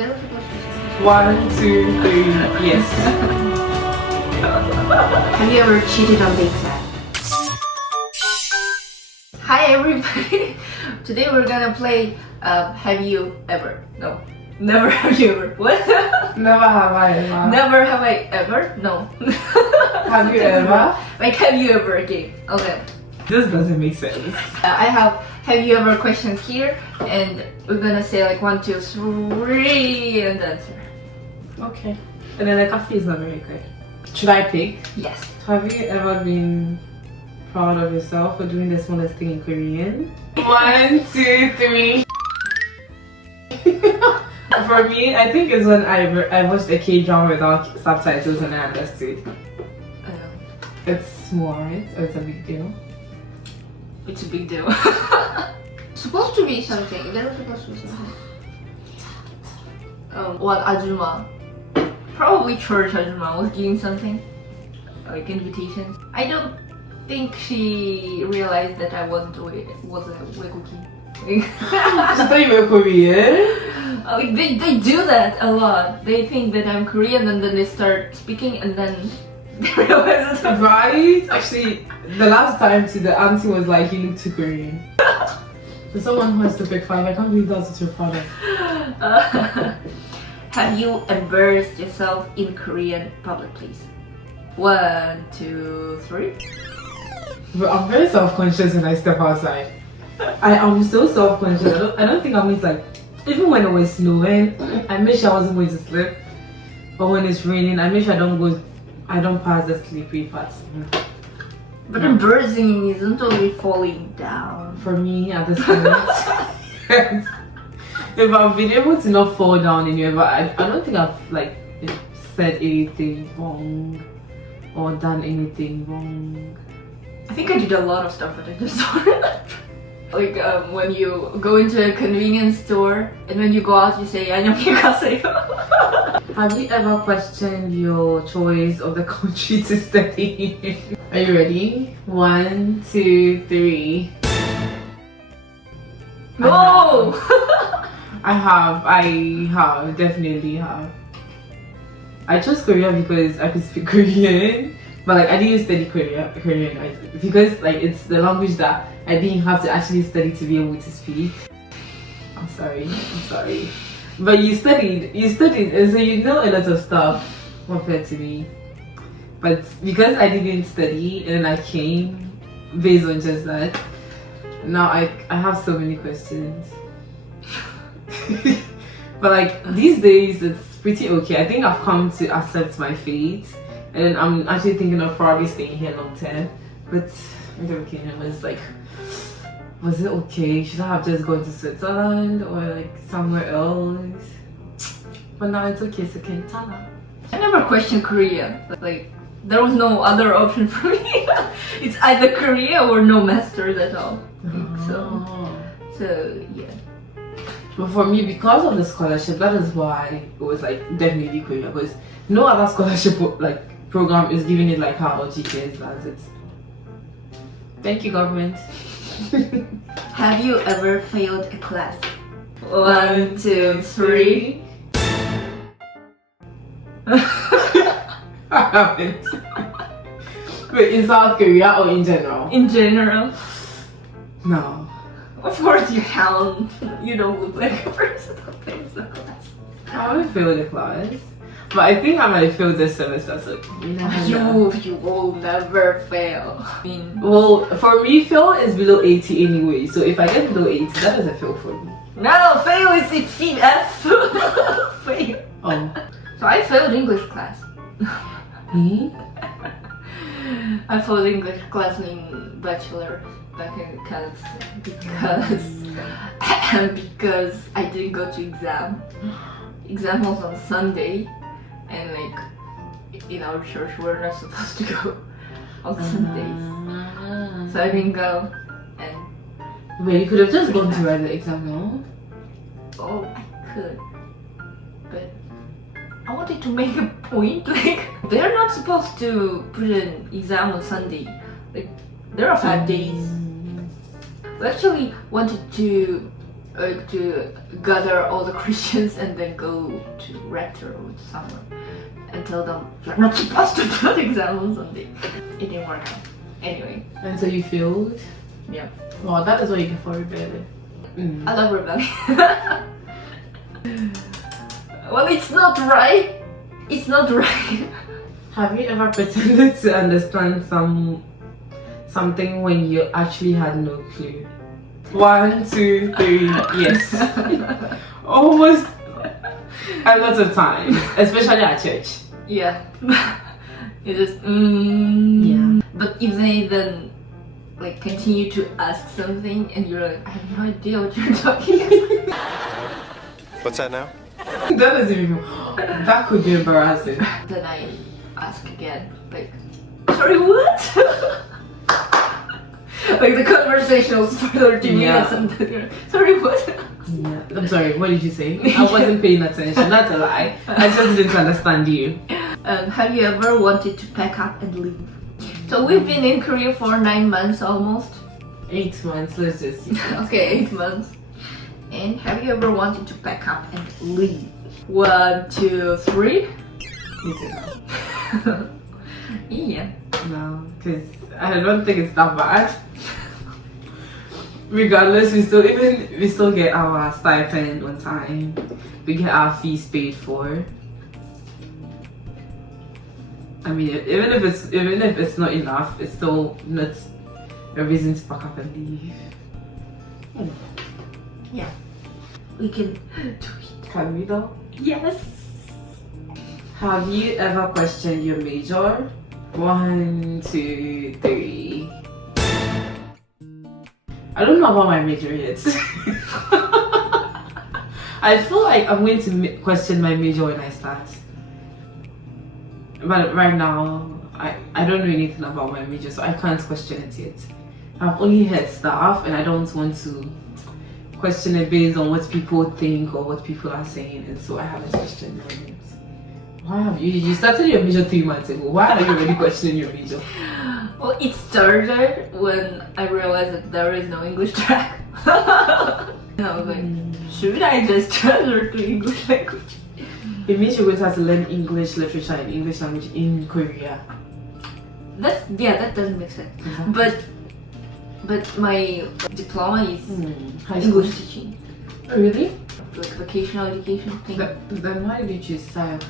There was supposed to be something. 1, 2, 3. Yes. Have you ever cheated on the exam? Hi everybody! Today we're gonna play Have You Ever? No. Never have you ever. What? Never have I ever. Never have I ever? No. Have you ever? Like have you ever game. Okay. This doesn't make sense. I have you ever questions here and we're gonna say like 1, 2, 3 and answer. Okay. And then the coffee is not very good. Should I pick? Yes. Have you ever been proud of yourself for doing the smallest thing in Korean? 1, 2, 3. For me, I think it's when I watched a K-drama without subtitles and I understood. It's small, right? Or it's a big deal? It's a big deal. Supposed to be something. There was supposed to be something. What ajuma? Probably church ajuma was giving something. Like invitations. I don't think she realized that I wasn't a Weguki. She thought you were Korean? Like they do that a lot. They think that I'm Korean and then they start speaking and then they realize that Right? Actually, the last time the auntie was like, you look too Korean. For someone who has to pick 5, I can't believe that's what you're proud of. Have you embarrassed yourself in Korean public place? 1, 2, 3. But I'm very self-conscious when I step outside. I am so self-conscious. I don't think I'm always like, even when it was snowing, I make sure I wasn't going to slip. But when it's raining, I make sure I don't pass the slippery parts. But embarrassing isn't only falling down. For me at this point, yes. If I've been able to not fall down anywhere, I don't think I've like said anything wrong or done anything wrong. I think I did a lot of stuff, but I just don't. Like when you go into a convenience store and when you go out you say 안녕히가세요. Have you ever questioned your choice of the country to study in? Are you ready? 1, 2, 3. No! I have, definitely have. I chose Korea because I could speak Korean, but like I didn't study Korean because like it's the language that I didn't have to actually study to be able to speak. I'm sorry. But you studied, and so you know a lot of stuff compared to me. But because I didn't study and then I came based on just that, now I have so many questions. But like these days it's pretty okay. I think I've come to accept my fate and I'm actually thinking of probably staying here long term. But okay, I was like, was it okay? Should I have just gone to Switzerland or like somewhere else? But now it's okay, so Kentana. I never questioned Korea. Like there was no other option for me. It's either Korea or no masters at all. So yeah. But for me, because of the scholarship, that is why it was like definitely Korea, because no other scholarship like program is giving it like how GPA does it. Thank you, government. Have you ever failed a class? 1, 2, 3. I haven't. Wait, in South Korea or in general? In general. No. Of course you haven't. You don't look like a person who fails the class. I haven't failed a class. But I think I might fail this semester, so you will never fail. I mean, well, for me, fail is below 80 anyway. So if I get below 80, that is a fail for me. no, fail is CF. Fail. Oh. So I failed English class. Me? I failed English class in bachelor back in Kazakhstan because I didn't go to exam. Exam was on Sunday, and like in our church we're not supposed to go on Sundays, so I didn't go. And wait, you could have just gone to write the exam, no? oh, I could, but I wanted to make a point. Like they're not supposed to put an exam on Sunday. Like there are 5 days. We actually wanted to like to gather all the Christians and then go to rector or someone and tell them you're not supposed to put exam on Sunday. It didn't work out. Anyway. And so you failed? Yeah. Well, that is what you get for rebelling. I love rebelling. Well, it's not right. It's not right. Have you ever pretended to understand something when you actually had no clue? 1, 2, 3, yes. Almost a lot of times, especially at church. Yeah. You just Yeah. But if they then like continue to ask something and you're like, I have no idea what you're talking about. What's that now? That is even that could be embarrassing. Then I ask again, like, sorry, what? Like the conversation was for 30 minutes and then you're like, sorry, what? Yeah. I'm sorry, what did you say? I wasn't paying attention, that's a lie. I just didn't understand you. Have you ever wanted to pack up and leave? So we've been in Korea for 9 months almost. 8 months, let's just see. Okay, 8 months. And have you ever wanted to pack up and leave? 1, 2, 3. Me too. Yeah. No, because I don't think it's that bad. Regardless, we still get our stipend on time. We get our fees paid for. I mean, even if it's not enough, it's still not a reason to pack up and leave. Yeah. We can do it. Can we though? Yes. Have you ever questioned your major? 1, 2, 3. I don't know about my major yet. I feel like I'm going to question my major when I start. But right now, I don't know anything about my major, so I can't question it yet. I've only heard stuff and I don't want to question it based on what people think or what people are saying, and so I haven't questioned it. Why have you started your major 3 months ago? Why are you already questioning your major? Well, it started when I realized that there is no English track. And I was like, should I just transfer to English language? It means you're going to have to learn English literature and English language in Korea. That doesn't make sense. Exactly. But my diploma is High school. English teaching, Oh, really? like vocational education thing. Then why did you choose science?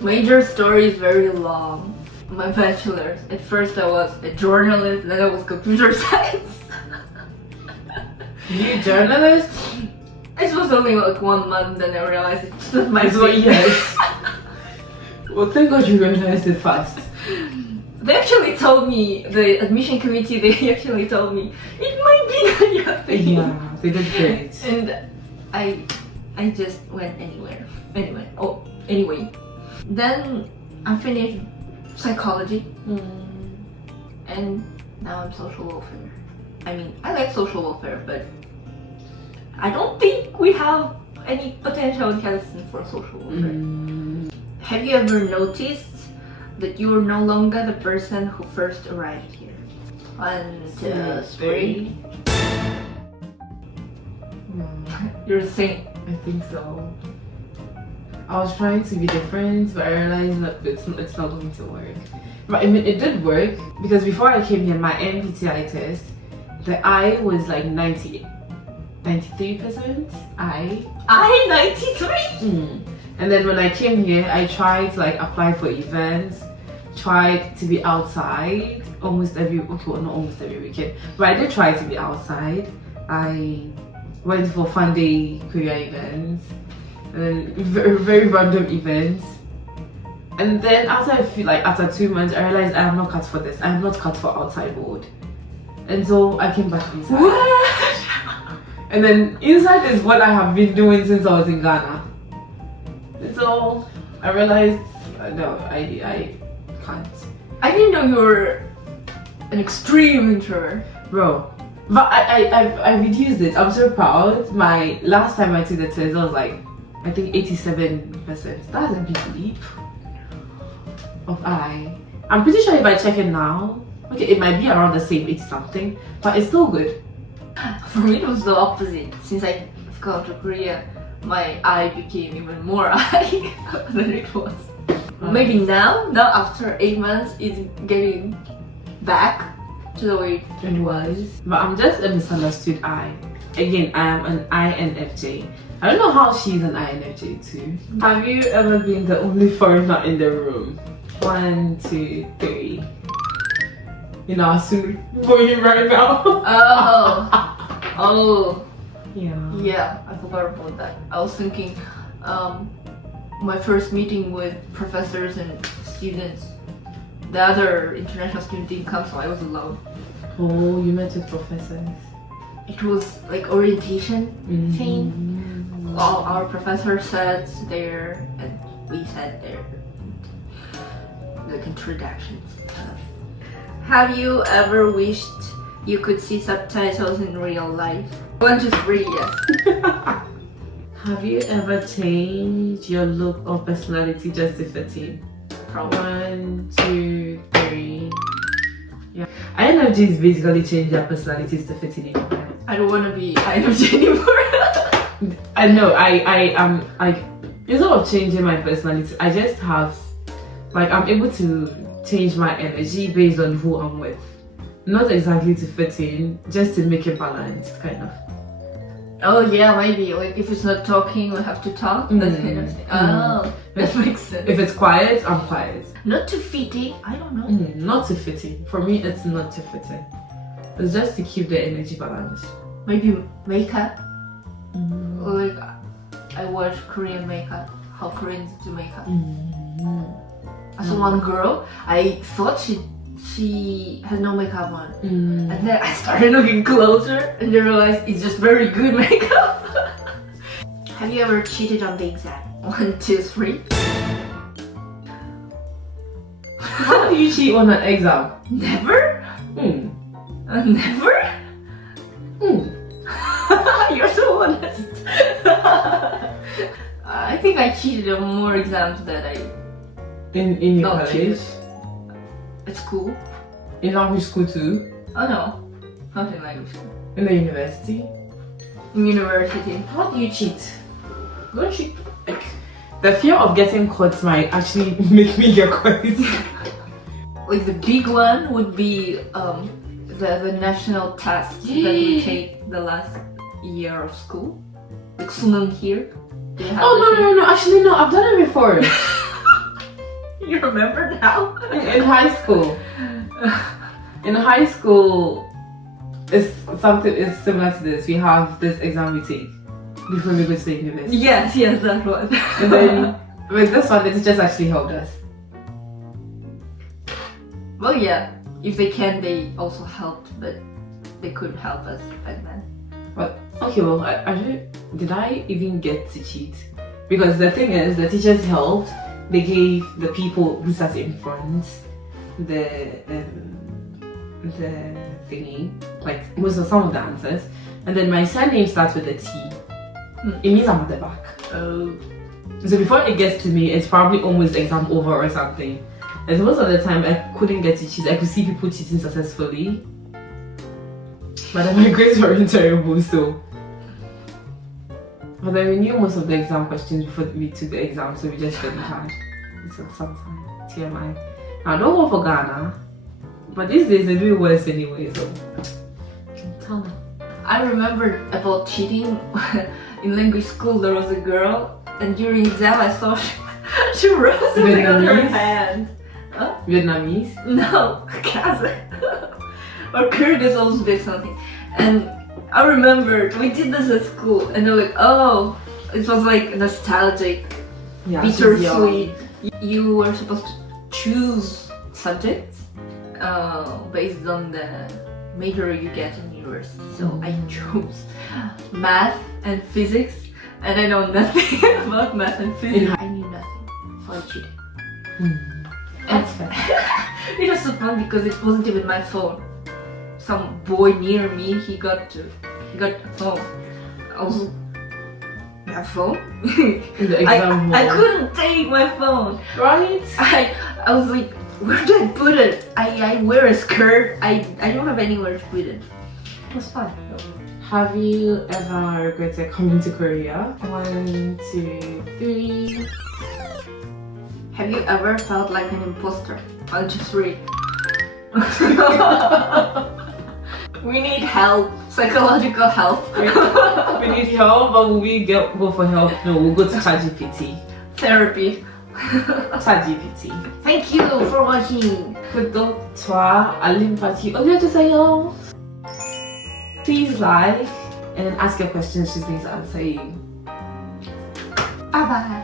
Major story is very long. My bachelor's. At first I was a journalist, then I was computer science. You journalist? It was only like 1 month, then I realized it's not my It's what thing. yes. Well, thank God you realized it fast. They actually told me, the admission committee, they actually told me, it might be not your thing. Yeah, they did great. And I just went anyway. Then I finished psychology. And now I'm social welfare. I mean, I like social welfare, but I don't think we have any potential in Kazakhstan for social welfare. Have you ever noticed that you are no longer the person who first arrived here? 1, 2, 3. You're the same. I think so. I was trying to be different, but I realized that it's not going to work. But I mean, it did work because before I came here, my MBTI test, the I was like 93%. I 93. And then when I came here, I tried to like apply for events, tried to be outside almost every, okay, well, not almost every weekend, but I did try to be outside. I went for fun day Korea events, and very, very random events. And then after 2 months, I realized I am not cut for this. I am not cut for outside world. And so I came back inside. What? And then inside is what I have been doing since I was in Ghana. And so I realized, no, I can't. I didn't know you were an extreme introvert. Bro. But I reduced it. I'm so proud. My last time I took the test, I was like, I think 87%. That's a big leap of I. I'm pretty sure if I check it now, Okay, it might be around the same 80 something, but it's still good. For me, it was the opposite. Since I've gone to Korea, my eye became even more eye than it was. Maybe now after 8 months, it's getting back to the way it was. But I'm just a misunderstood eye. Again, I am an INFJ. I don't know how she's an INFJ too. Have you ever been the only foreigner in the room? 1, 2, 3. You know, I'm for you right now. Oh. Yeah. Yeah, I forgot about that. I was thinking, my first meeting with professors and students, the other international student didn't come, so I was alone. Oh, you met with professors? It was like orientation thing. All our professors sat there and we sat there. Like introductions stuff. Have you ever wished you could see subtitles in real life? 1, 2, 3, yes. Have you ever changed your look or personality just to fit in? Probably. 1, 2, 3. Yeah. INFJs basically change their personalities to fit in anywhere. I don't want to be INFJ anymore. I know, I am like, instead of changing my personality, I just have, like, I'm able to change my energy based on who I'm with. Not exactly to fit in, just to make it balanced, kind of. Oh yeah, maybe. Like if it's not talking, we have to talk. That kind of thing. Oh, that makes sense. If it's quiet, I'm quiet. Not too fitting, I don't know. Not to fit in. For me, it's not to fit in. It's just to keep the energy balanced. Maybe makeup. Like I watch Korean makeup, how Koreans do makeup. As one girl, I thought she had no makeup on, and then I started looking closer and then realized it's just very good makeup. Have you ever cheated on the exam? 1, 2, 3. How do you cheat on an exam? Never? Never? You're so honest. I think I cheated on more exams than I In your college? cheated. At school. In language school too? Oh no, not in language school. In the university? In university. How do you cheat? Don't cheat. Like, the fear of getting caught might actually make me get caught. Like the big one would be the national test that we take the last year of school. Like Sunung here. Do you have No. Actually, no. I've done it before. You remember now? In high school. In high school, it's similar to this. We have this exam we take before we go to the university. Yes, that one. And then with this one, the teachers actually helped us. Well, yeah. If they can, they also helped, but they couldn't help us back then. But okay, well, did I even get to cheat? Because the thing is, the teachers helped. They gave the people who sat in front the thingy, like some of the answers, and then my surname starts with a T. It means I'm at the back. Oh. So before it gets to me, it's probably almost exam over or something. And most of the time, I couldn't get to cheat. I could see people cheating successfully, but then my grades were terrible. So, but then we knew most of the exam questions before we took the exam, so we just studied hard. So sometimes TMI. Now don't go for Ghana, but these days they do it worse anyway. So tell me. I remember about cheating in language school. There was a girl, and during exam I saw she wrote something on her hand. Huh? Vietnamese? No, Kazakh. Or Kyrgyz also did something. And I remember we did this at school, and they're like, oh, it was like nostalgic, bittersweet. You were supposed to choose subjects based on the major you get in university. So I chose math and physics, and I know nothing about math and physics. I knew nothing, so I cheated. That's fair. It was so fun because it wasn't even my phone. Some boy near me, he got a phone. I was my phone. In the exam I couldn't take my phone. Right? I was like Where do I put it? I wear a skirt. I don't have anywhere to put it. That's fine. Have you ever regretted coming to Korea? 1, 2, 3. Have you ever felt like an imposter? I'll just read. We need help. Psychological help. We need help, but will we go for help? No, we'll go to ChatGPT. Therapy. ChatGPT. Thank you for watching. 구독, 좋아, 알림 받기 올려주세요. Please like and then ask your questions. She's going to answer you. Bye bye.